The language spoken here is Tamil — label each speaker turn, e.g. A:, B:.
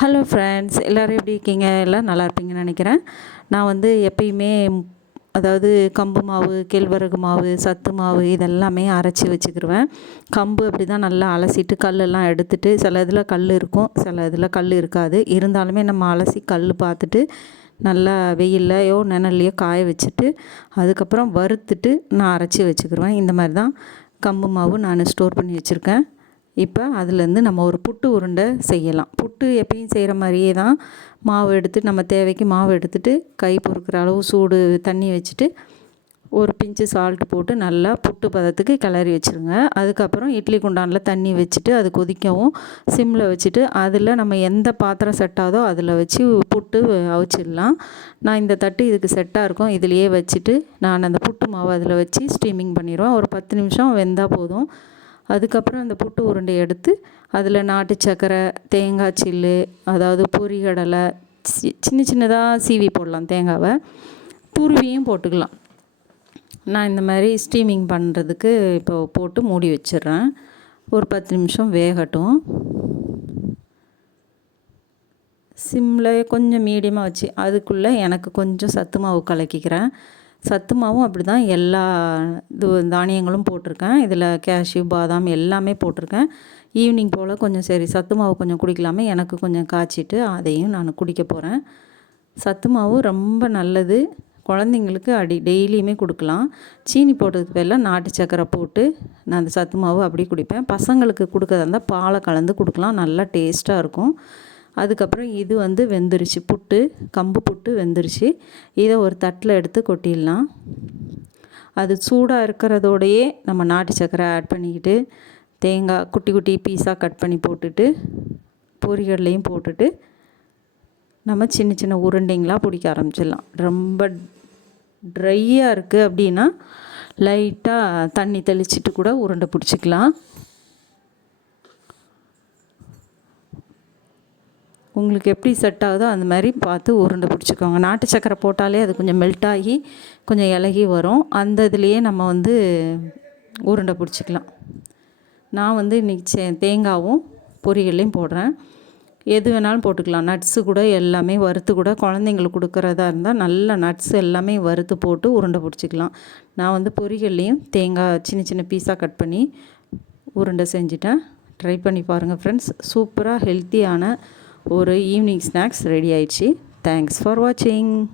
A: ஹலோ ஃப்ரெண்ட்ஸ் எல்லோரும் எப்படி இருக்கீங்க? எல்லாம் நல்லா இருப்பீங்கன்னு நினைக்கிறேன். நான் வந்து எப்பயுமே அதாவது கம்பு மாவு கேழ்வரகு மாவு சத்து மாவு இதெல்லாமே அரைச்சி வச்சுக்கிருவேன். கம்பு அப்படி தான் நல்லா அலசிட்டு கல்லெல்லாம் எடுத்துட்டு சில இதில் கல் இருக்கும் சில இதில் கல் இருக்காது. இருந்தாலுமே நம்ம அலசி கல் பார்த்துட்டு நல்லா வெயில்லையோ நிழல்லையோ காய வச்சுட்டு அதுக்கப்புறம் வறுத்துட்டு நான் அரைச்சி வச்சுக்கிருவேன். இந்த மாதிரி தான் கம்பு மாவு நான் ஸ்டோர் பண்ணி வச்சுருக்கேன். இப்போ அதுலேருந்து நம்ம ஒரு புட்டு உருண்டை செய்யலாம். புட்டு எப்பயும் செய்கிற மாதிரியே தான் மாவு எடுத்து நம்ம தேவைக்கு மாவு எடுத்துகிட்டு கை பொறுக்கிற அளவு சூடு தண்ணி வச்சுட்டு ஒரு பிஞ்சு சால்ட்டு போட்டு நல்லா புட்டு பதத்துக்கு கிளறி வச்சுருங்க. அதுக்கப்புறம் இட்லி குண்டானில் தண்ணி வச்சுட்டு அது கொதிக்கவும் சிம்மில் வச்சுட்டு அதில் நம்ம எந்த பாத்திரம் செட் ஆகுதோ அதில் வச்சு புட்டு அவிச்சிடலாம். நான் இந்த தட்டு இதுக்கு செட்டாக இருக்கும். இதுலேயே வச்சுட்டு நான் அந்த புட்டு மாவு அதில் வச்சு ஸ்டீமிங் பண்ணிடுவேன். ஒரு பத்து நிமிஷம் வெந்தால் போதும். அதுக்கப்புறம் அந்த புட்டு உருண்டை எடுத்து அதில் நாட்டு சக்கரை தேங்காய் சில்லு அதாவது பொரிகடலை சி சின்ன சின்னதாக சீவி போடலாம் தேங்காவை. துருவியும் போட்டுக்கலாம். நான் இந்த மாதிரி ஸ்டீமிங் பண்ணுறதுக்கு இப்போ போட்டு மூடி வச்சிடுறேன். ஒரு பத்து நிமிஷம் வேகட்டும். சிம்மில் கொஞ்சம் மீடியமாக வச்சு அதுக்குள்ளே எனக்கு கொஞ்சம் சத்து மாவு கலக்கிக்கிறேன். சத்து மாவும் அப்படி தான் எல்லா இது தானியங்களும் போட்டிருக்கேன். இதில் கேஷ்யூ பாதாம் எல்லாமே போட்டிருக்கேன். ஈவினிங் போல் கொஞ்சம் சரி சத்து மாவு கொஞ்சம் குடிக்கலாமே எனக்கு கொஞ்சம் காய்ச்சிட்டு அதையும் நான் குடிக்க போகிறேன் சத்து மாவு ரொம்ப நல்லது. குழந்தைங்களுக்கு அடி டெய்லியுமே கொடுக்கலாம். சீனி போட்டதுக்கு பதிலாக நாட்டு சக்கரை போட்டு நான் அந்த சத்து மாவு அப்படி குடிப்பேன். பசங்களுக்கு கொடுக்கறதா இருந்தால் பாலை கலந்து கொடுக்கலாம். நல்லா டேஸ்ட்டாக இருக்கும். அதுக்கப்புறம் இது வந்து வெந்துருச்சு. புட்டு கம்பு புட்டு வெந்துருச்சு. இதை ஒரு தட்டில் எடுத்து கொட்டிடலாம். அது சூடாக இருக்கிறதோடையே நம்ம நாட்டு சக்கரை ஆட் பண்ணிக்கிட்டு தேங்காய் குட்டி குட்டி பீஸாக கட் பண்ணி போட்டுட்டு பொரிகடலையும் போட்டுட்டு நம்ம சின்ன சின்ன உருண்டைங்களாக பிடிக்க ஆரம்பிச்சிடலாம். ரொம்ப ட்ரையாக இருக்குது அப்படின்னா லைட்டாக தண்ணி தெளிச்சிட்டு கூட உருண்டை பிடிச்சிக்கலாம். உங்களுக்கு எப்படி செட் ஆகுதோ அந்த மாதிரி பார்த்து உருண்டை பிடிச்சிக்கோங்க. நாட்டு சக்கரை போட்டாலே அது கொஞ்சம் மெல்ட் ஆகி கொஞ்சம் இலகி வரும். அந்த இதுலேயே நம்ம வந்து உருண்டை பிடிச்சிக்கலாம். நான் வந்து இன்றைக்கி தேங்காவும் பொரியல்லையும் போடுறேன். எது வேணாலும் போட்டுக்கலாம். நட்ஸு கூட எல்லாமே வறுத்து கூட குழந்தைங்களுக்கு கொடுக்குறதா இருந்தால் நல்ல நட்ஸ் எல்லாமே வறுத்து போட்டு உருண்டை பிடிச்சிக்கலாம். நான் வந்து பொரியல்லையும் தேங்காய் சின்ன சின்ன பீஸாக கட் பண்ணி உருண்டை செஞ்சுட்டேன். ட்ரை பண்ணி பாருங்கள் ஃப்ரெண்ட்ஸ் சூப்பராக ஹெல்த்தியான ஒரு ஈவினிங் ஸ்நாக்ஸ் ரெடி ஆயிடுச்சு. தேங்க்ஸ் ஃபார் வாட்சிங்